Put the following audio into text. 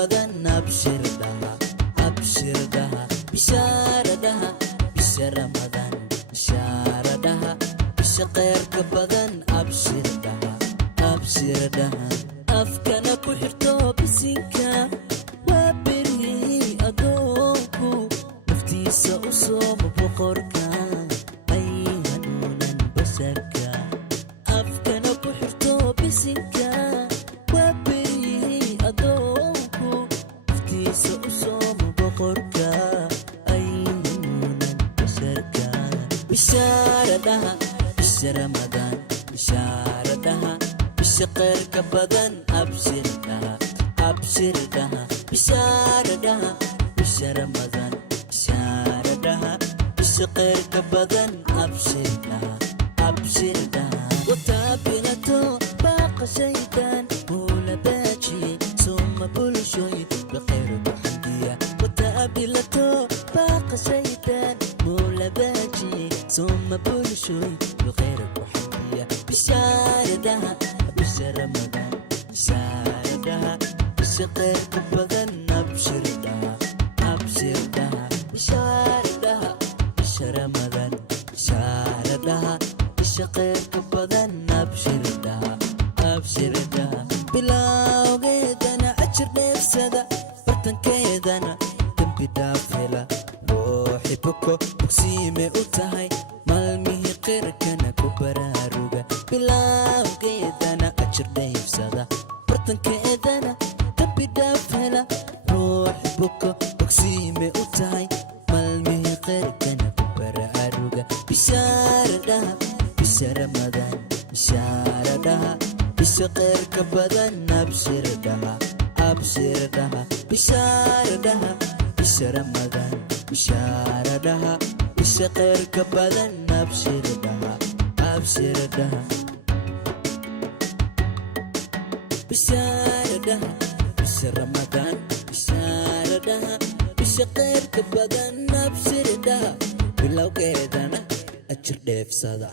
badan abshir daha bishaaradaha bisha Ramadaan bishaaradaha bisha khayrka badan abshir daha afkana ku xirto bisinka waa beri adoonku naftiisa u soomo boqorka ay hanuunan basharka afkana ku xirto bisinka waa beri adoonku naftiisa u soomo boqorka ay hanuunan basharka bishaaradaha bisha Ramadaan bishaaradaha bisha khayrka badan abshir daha bishaaradaha bisha Ramadaan bishaaradaha bisha khayrka badan abshir daha wataabilato baaqa shaytaan muulabaaji suma bulshoy bkhayr buxdiya wataabilato baaqa shaytaan muulabaaji suma bulshoy bkhayr buxdiya bishaaradaha bisha Ramadaan bishaaradaha bisha khayrka badan abshir daha bishaaradaha bisha Ramadaan bishaaradaha bisha khayrka badan abshir daha bilowgeedana ajir dheefsada bartankeedana dembi dhaafela ruuxi buko bogsiime u tahay maalmihii khayrkana ku baraaruga bilowgeedana ajir dheefsada bartankeedana dembi dhaafela ruuxi buko bogsiime u tahay maalmihii khayrkana ku baraaruga bishaaradaha bisha Ramadaan bishaaradaha bisha khayrka badan abshir daha bishaaradaha bisha Ramadaan bishaaradaha bisha khayrka badan abshir daha bishaaradaha bisha Ramadaan bishaaradaha bisha khayrka badan abshir daha bilowgeedana ajir dheefsada